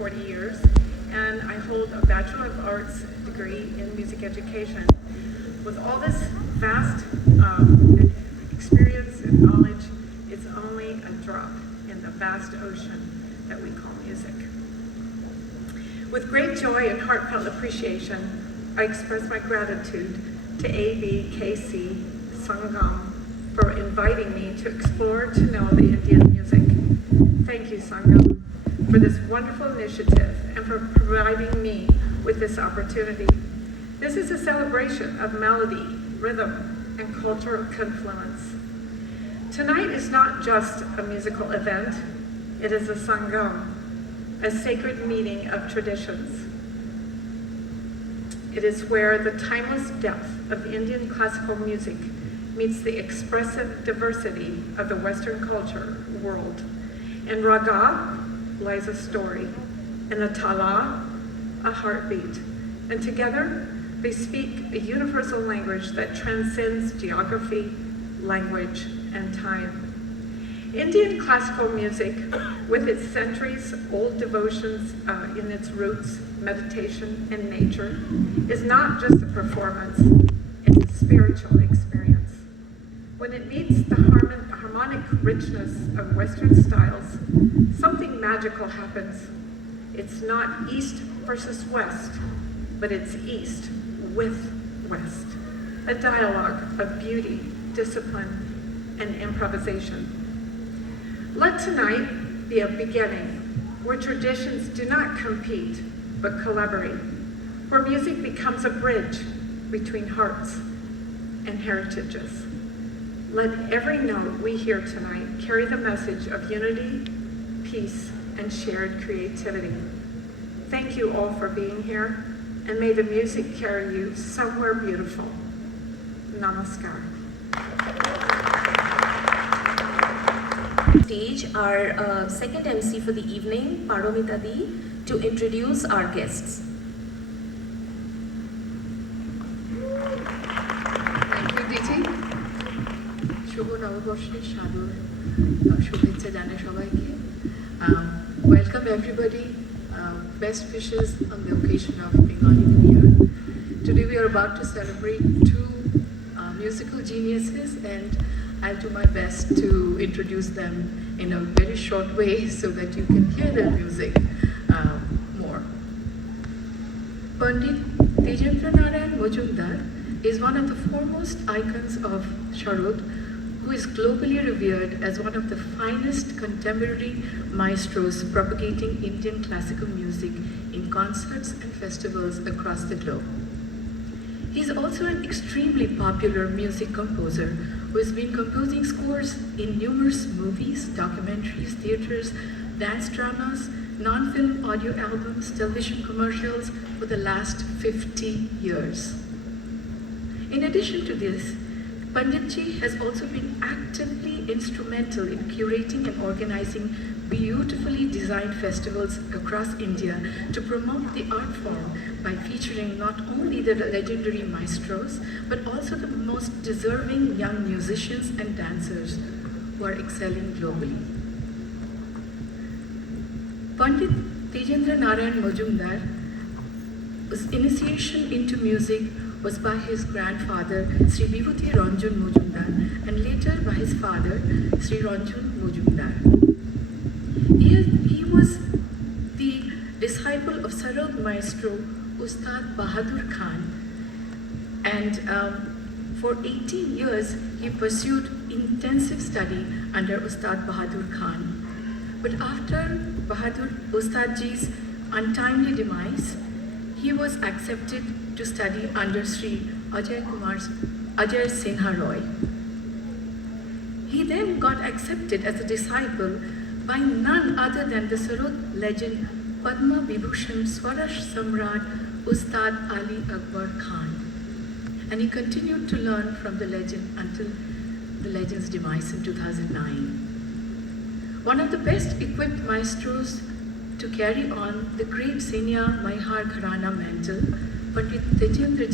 40 years, and I hold a Bachelor of Arts degree in music education. With all this vast experience and knowledge, it's only a drop in the vast ocean that we call music. With great joy and heartfelt appreciation, I express my gratitude to ABKC-SANGAM for inviting me to explore to know the Indian music. Thank you, Sangam, for this wonderful initiative and for providing me with this opportunity. This is a celebration of melody, rhythm, and cultural confluence. Tonight is not just a musical event, it is a Sangam, a sacred meeting of traditions. It is where the timeless depth of Indian classical music meets the expressive diversity of the Western culture world. In raga lies a story, in the tala, a heartbeat, and together they speak a universal language that transcends geography, language, and time. Indian classical music, with its centuries-old devotions in its roots, meditation, and nature, is not just a performance, it's a spiritual experience. When it meets the harmonic richness of Western styles, something magical happens. It's not East versus West, but it's East with West, a dialogue of beauty, discipline, and improvisation. Let tonight be a beginning where traditions do not compete, but collaborate, where music becomes a bridge between hearts and heritages. Let every note we hear tonight carry the message of unity, peace, and shared creativity. Thank you all for being here, and may the music carry you somewhere beautiful. Namaskar. Stage our second MC for the evening, Paromita to introduce our guests. Thank you, Dithi. Shubho Navaborshe Shador Shubhechha Jane Shobaike. Welcome everybody. Best wishes on the occasion of Bengali New Year. Today we are about to celebrate two musical geniuses, and I'll do my best to introduce them in a very short way so that you can hear their music more. Pt.Tejendra Majumdar is one of the foremost icons of Sharod, who is globally revered as one of the finest contemporary maestros propagating Indian classical music in concerts and festivals across the globe. He is also an extremely popular music composer who has been composing scores in numerous movies, documentaries, theaters, dance dramas, non-film audio albums, television commercials for the last 50 years. In addition to this, Panditji has also been actively instrumental in curating and organizing beautifully designed festivals across India to promote the art form by featuring not only the legendary maestros, but also the most deserving young musicians and dancers who are excelling globally. Pt.Tejendra Majumdar's initiation into music was by his grandfather, Shri Ranjan Majumdar, and later by his father, Shri Ranjan Majumdar. He was the disciple of Saurav maestro Ustad Bahadur Khan, and for 18 years he pursued intensive study under Ustad Bahadur Khan. But after Ustadji's untimely demise, he was accepted to study under Shri Ajay Sinha Roy. He then got accepted as a disciple by none other than the Sarod legend Padma Vibhushan Swarash Samrat Ustad Ali Akbar Khan. And he continued to learn from the legend until the legend's demise in 2009. One of the best equipped maestros to carry on the great Seniya Maihar Gharana mantle, Pt.Tejendra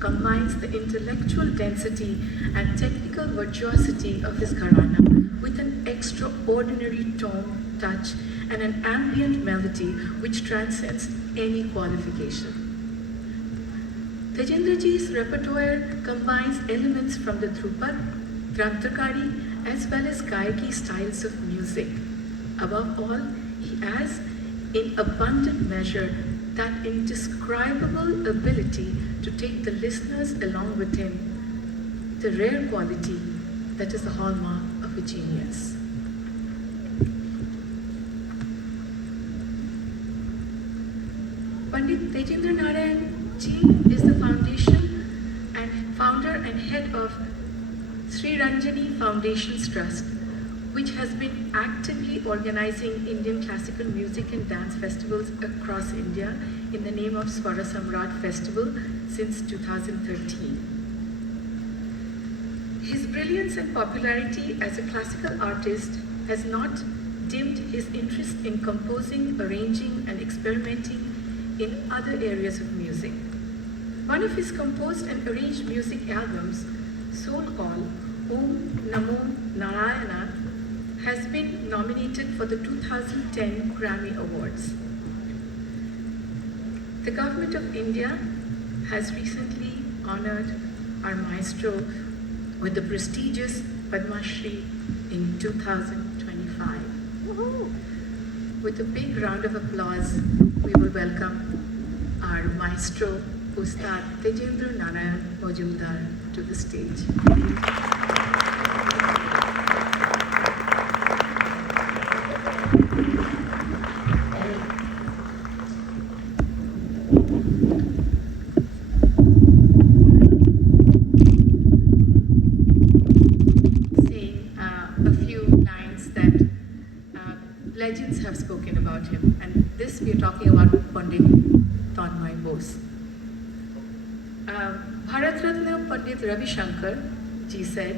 combines the intellectual density and technical virtuosity of his Gharana with an extraordinary tone, touch, and an ambient melody which transcends any qualification. Tejendraji's repertoire combines elements from the Dhrupad, Grantrakari, as well as Gayaki styles of music. Above all, he has, in abundant measure, that indescribable ability to take the listeners along with him, the rare quality that is the hallmark of a genius. Pandit Tejendra Narayan-ji is the foundation and founder and head of Sri Ranjani Foundations Trust, which has been actively organizing Indian classical music and dance festivals across India in the name of Swara Samrat Festival since 2013. His brilliance and popularity as a classical artist has not dimmed his interest in composing, arranging, and experimenting in other areas of music. One of his composed and arranged music albums, Soul Call, Om Namo Narayana, has been nominated for the 2010 Grammy Awards. The Government of India has recently honored our maestro with the prestigious Padma Shri in 2025. Woohoo! With a big round of applause, we will welcome our maestro, Ustad Tejendra Narayan Majumdar, to the stage. Legends have spoken about him, and this we are talking about Pandit Tanmoy Bose. Bharat Ratna Pandit Ravi Shankar ji said,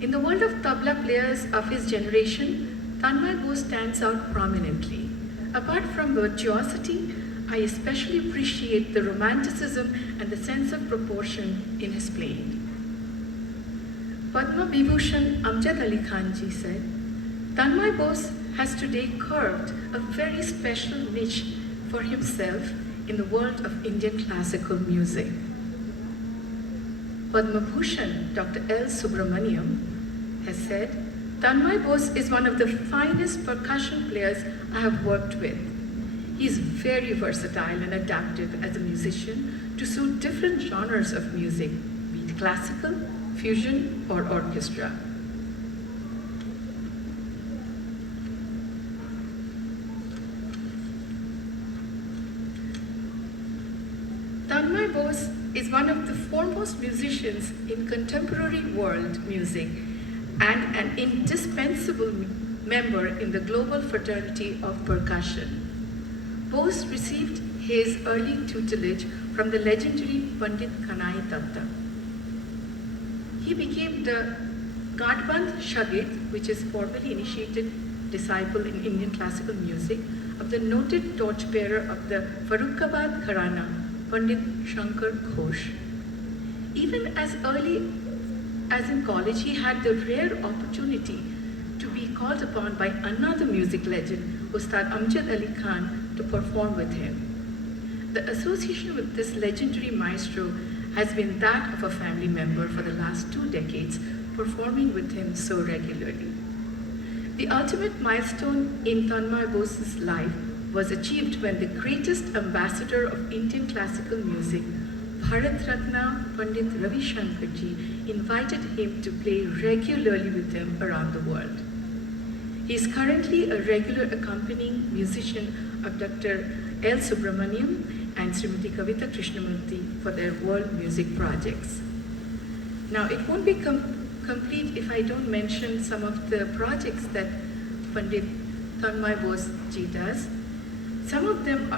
"In the world of tabla players of his generation, Tanmoy Bose stands out prominently. Apart from virtuosity, I especially appreciate the romanticism and the sense of proportion in his playing." Padma Vibhushan Amjad Ali Khan ji said, "Tanmoy Bose has today carved a very special niche for himself in the world of Indian classical music." Padma Bhushan Dr. L. Subramaniam has said, "Tanmoy Bose is one of the finest percussion players I have worked with. He is very versatile and adaptive as a musician to suit different genres of music, be it classical, fusion, or orchestra." Tanmoy Bose is one of the foremost musicians in contemporary world music and an indispensable member in the global fraternity of percussion. Bose received his early tutelage from the legendary Pandit Kanai Datta. He became the Gadband Shagird, which is formally initiated disciple in Indian classical music, of the noted torchbearer of the Farrukhabad Gharana, Pandit Shankar Ghosh. Even as early as in college, he had the rare opportunity to be called upon by another music legend, Ustad Amjad Ali Khan, to perform with him. The association with this legendary maestro has been that of a family member for the last 2 decades, performing with him so regularly. The ultimate milestone in Tanmoy Bose's life was achieved when the greatest ambassador of Indian classical music, Bharat Ratna Pandit Ravi Shankar ji, invited him to play regularly with him around the world. He is currently a regular accompanying musician of Dr. L. Subramaniam and Srimati Kavita Krishnamurthy for their world music projects. Now, it won't be complete if I don't mention some of the projects that Pandit Tanmoy Bose ji does. Some of them,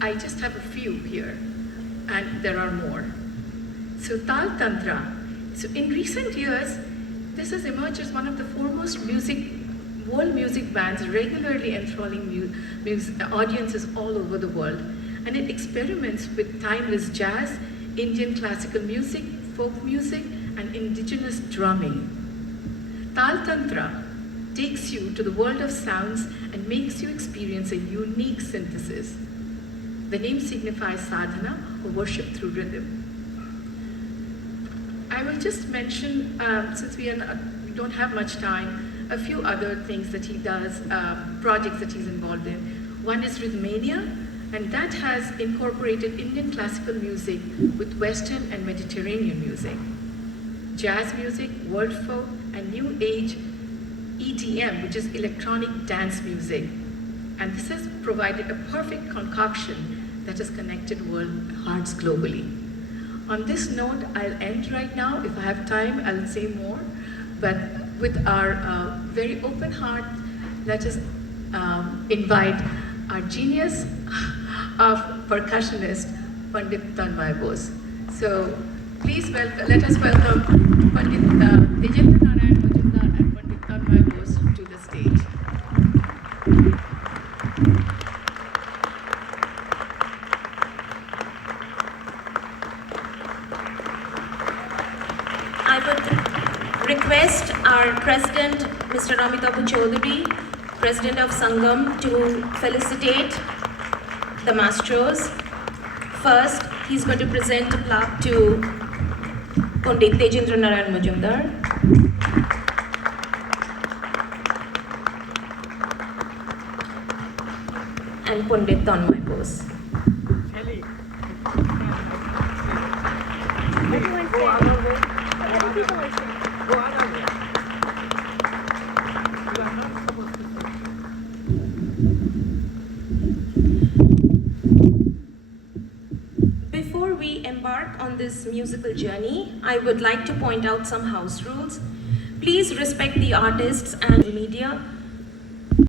I just have a few here, and there are more. So Tal Tantra. So in recent years, this has emerged as one of the foremost world music bands, regularly enthralling audiences all over the world. And it experiments with timeless jazz, Indian classical music, folk music, and indigenous drumming. Tal Tantra takes you to the world of sounds and makes you experience a unique synthesis. The name signifies sadhana, or worship through rhythm. I will just mention, since we don't have much time, a few other things that he does, projects that he's involved in. One is Rhythmania, and that has incorporated Indian classical music with Western and Mediterranean music, jazz music, world folk, and new age EDM, which is electronic dance music. And this has provided a perfect concoction that has connected world hearts globally. On this note, I'll end right now. If I have time, I'll say more. But with our very open heart, let us invite our genius of percussionist, Pandit Tanmoy Bose. So please let us welcome Pandit Tejendra Majumdar and Pandit Tanmoy Bose to the stage. I would request our President, Mr. Amitabh Choudhury, President of Sangam, to felicitate the maestros. First, he's going to present a plaque to Pandit Tejendra Majumdar. And Pandit Tanmoy Bose. Before we embark on this musical journey, I would like to point out some house rules. Please respect the artists and media